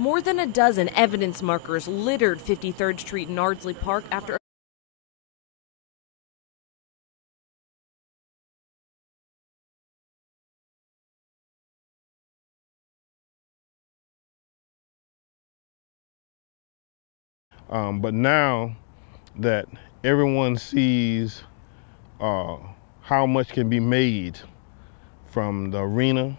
More than a dozen evidence markers littered 53rd Street and Ardsley Park after but now that everyone sees how much can be made from the arena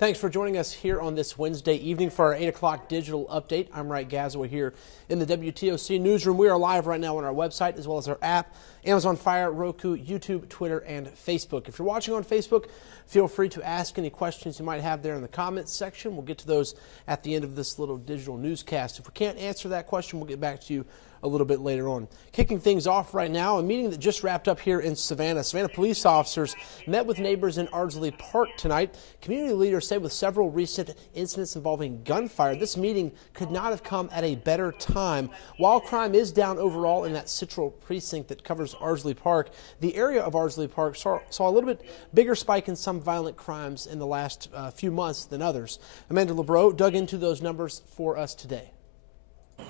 Thanks for joining us here on this Wednesday evening for our 8 o'clock digital update. I'm Wright Gazaway here in the WTOC newsroom. We are live right now on our website as well as our app, Amazon Fire, Roku, YouTube, Twitter, and Facebook. If you're watching on Facebook, feel free to ask any questions you might have there in the comments section. We'll get to those at the end of this little digital newscast. If we can't answer that question, we'll get back to you a little bit later on. Kicking things off right now, a meeting that just wrapped up here in Savannah. Savannah police officers met with neighbors in Ardsley Park tonight. Community leaders say with several recent incidents involving gunfire, this meeting could not have come at a better time. While crime is down overall in that central precinct that covers Ardsley Park, the area of Ardsley Park saw a little bit bigger spike in some violent crimes in the last few months than others. Amanda LeBreau dug into those numbers for us today.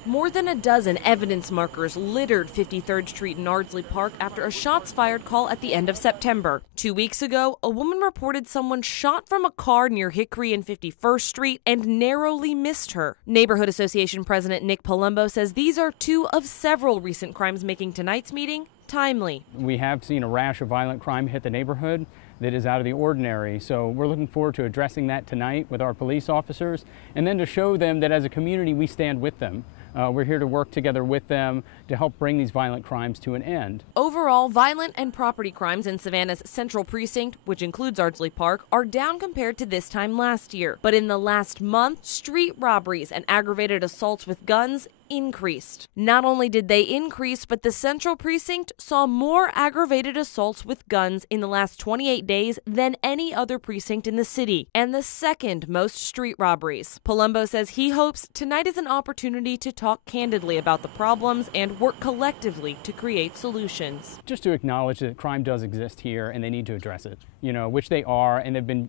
More than a dozen evidence markers littered 53rd Street in Ardsley Park after a shots fired call at the end of September. 2 weeks ago, a woman reported someone shot from a car near Hickory and 51st Street and narrowly missed her. Neighborhood Association President Nick Palumbo says these are two of several recent crimes making tonight's meeting timely. We have seen a rash of violent crime hit the neighborhood that is out of the ordinary. So we're looking forward to addressing that tonight with our police officers, and then to show them that as a community we stand with them. We're here to work together with them to help bring these violent crimes to an end. Overall, violent and property crimes in Savannah's central precinct, which includes Ardsley Park, are down compared to this time last year. But in the last month, street robberies and aggravated assaults with guns increased. Not only did they increase, but the central precinct saw more aggravated assaults with guns in the last 28 days than any other precinct in the city, and the second most street robberies. Palumbo says he hopes tonight is an opportunity to talk candidly about the problems and work collectively to create solutions. Just to acknowledge that crime does exist here and they need to address it, which they are, and they've been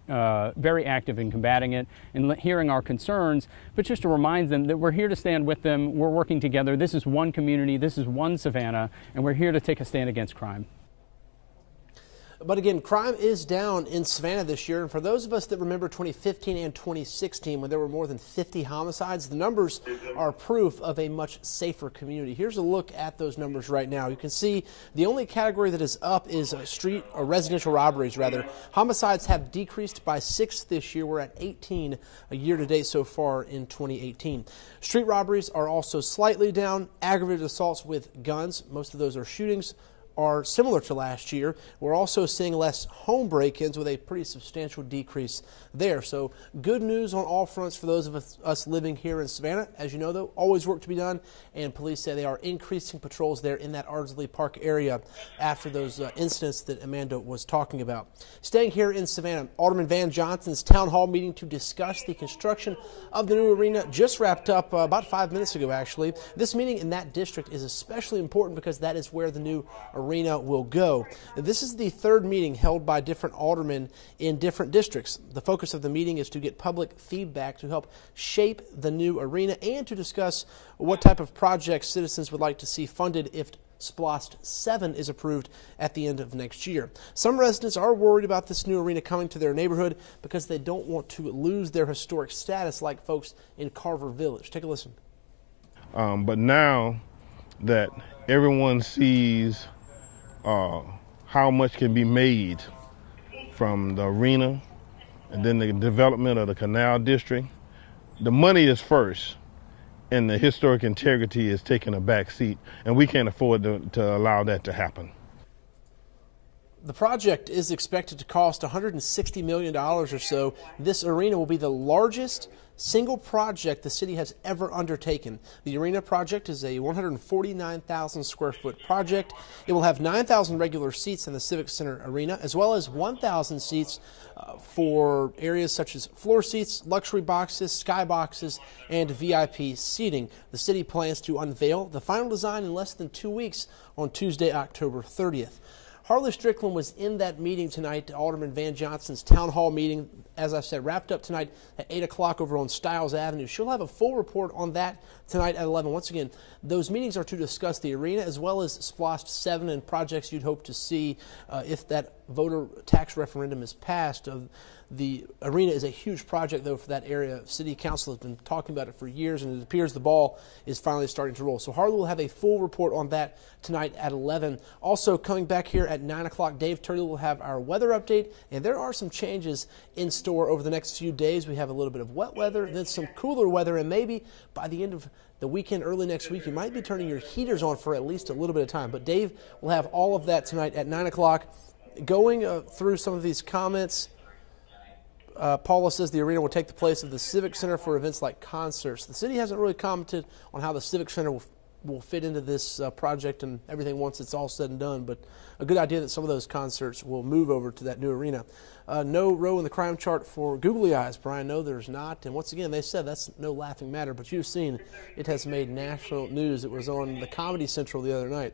very active in combating it and hearing our concerns, but just to remind them that we're here to stand with them. We're working together. This is one community, this is one Savannah, and we're here to take a stand against crime. But again, crime is down in Savannah this year, and for those of us that remember 2015 and 2016 when there were more than 50 homicides, the numbers are proof of a much safer community. Here's a look at those numbers right now. You can see the only category that is up is street or residential robberies, rather. Homicides have decreased by 6 this year. We're at 18 a year to date so far in 2018. Street robberies are also slightly down. Aggravated assaults with guns, most of those are shootings, are similar to last year. We're also seeing less home break-ins with a pretty substantial decrease there. So good news on all fronts for those of us living here in Savannah. As you know, though, always work to be done, and police say they are increasing patrols there in that Ardsley Park area after those incidents that Amanda was talking about. Staying here in Savannah, Alderman Van Johnson's town hall meeting to discuss the construction of the new arena just wrapped up about 5 minutes ago, actually. This meeting in that district is especially important because that is where the new arena will go. This is the third meeting held by different aldermen in different districts. The focus of the meeting is to get public feedback to help shape the new arena and to discuss what type of projects citizens would like to see funded if SPLOST 7 is approved at the end of next year. Some residents are worried about this new arena coming to their neighborhood because they don't want to lose their historic status like folks in Carver Village. Take a listen. But now that everyone sees how much can be made from the arena and then the development of the Canal District, the money is first and the historic integrity is taking a back seat, and we can't afford to allow that to happen. The project is expected to cost $160 million or so. This arena will be the largest single project the city has ever undertaken. The arena project is a 149,000 square foot project. It will have 9,000 regular seats in the Civic Center arena, as well as 1,000 seats for areas such as floor seats, luxury boxes, sky boxes, and VIP seating. The city plans to unveil the final design in less than 2 weeks on Tuesday, October 30th. Harley Strickland was in that meeting tonight, Alderman Van Johnson's town hall meeting, as I said, wrapped up tonight at 8 o'clock over on Stiles Avenue. She'll have a full report on that tonight at 11. Once again, those meetings are to discuss the arena as well as SPLOST 7 and projects you'd hope to see if that voter tax referendum is passed. The arena is a huge project, though, for that area. City Council has been talking about it for years, and it appears the ball is finally starting to roll. So Harley will have a full report on that tonight at 11. Also, coming back here at 9 o'clock, Dave Turley will have our weather update, and there are some changes in store over the next few days. We have a little bit of wet weather, then some cooler weather, and maybe by the end of the weekend, early next week, you might be turning your heaters on for at least a little bit of time. But Dave will have all of that tonight at 9 o'clock. Going through some of these comments, Paula says the arena will take the place of the Civic Center for events like concerts. The city hasn't really commented on how the Civic Center will fit into this project and everything once it's all said and done, but a good idea that some of those concerts will move over to that new arena. No row in the crime chart for Googly Eyes, Brian. No, there's not. And once again, they said that's no laughing matter, but you've seen it has made national news. It was on the Comedy Central the other night.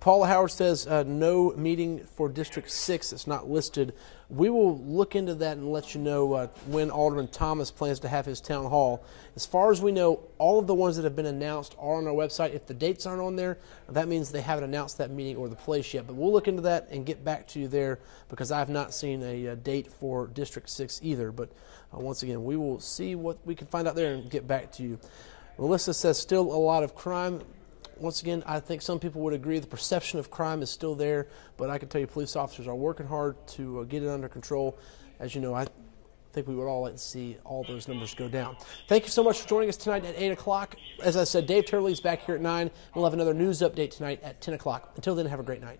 Paula Howard says no meeting for District 6. It's not listed. We will look into that and let you know when Alderman Thomas plans to have his town hall. As far as we know, all of the ones that have been announced are on our website. If the dates aren't on there, that means they haven't announced that meeting or the place yet. But we'll look into that and get back to you there, because I have not seen a date for District 6 either. But once again, we will see what we can find out there and get back to you. Melissa says still a lot of crime. Once again, I think some people would agree the perception of crime is still there, but I can tell you police officers are working hard to get it under control. As you know, I think we would all like to see all those numbers go down. Thank you so much for joining us tonight at 8 o'clock. As I said, Dave Turley is back here at 9. We'll have another news update tonight at 10 o'clock. Until then, have a great night.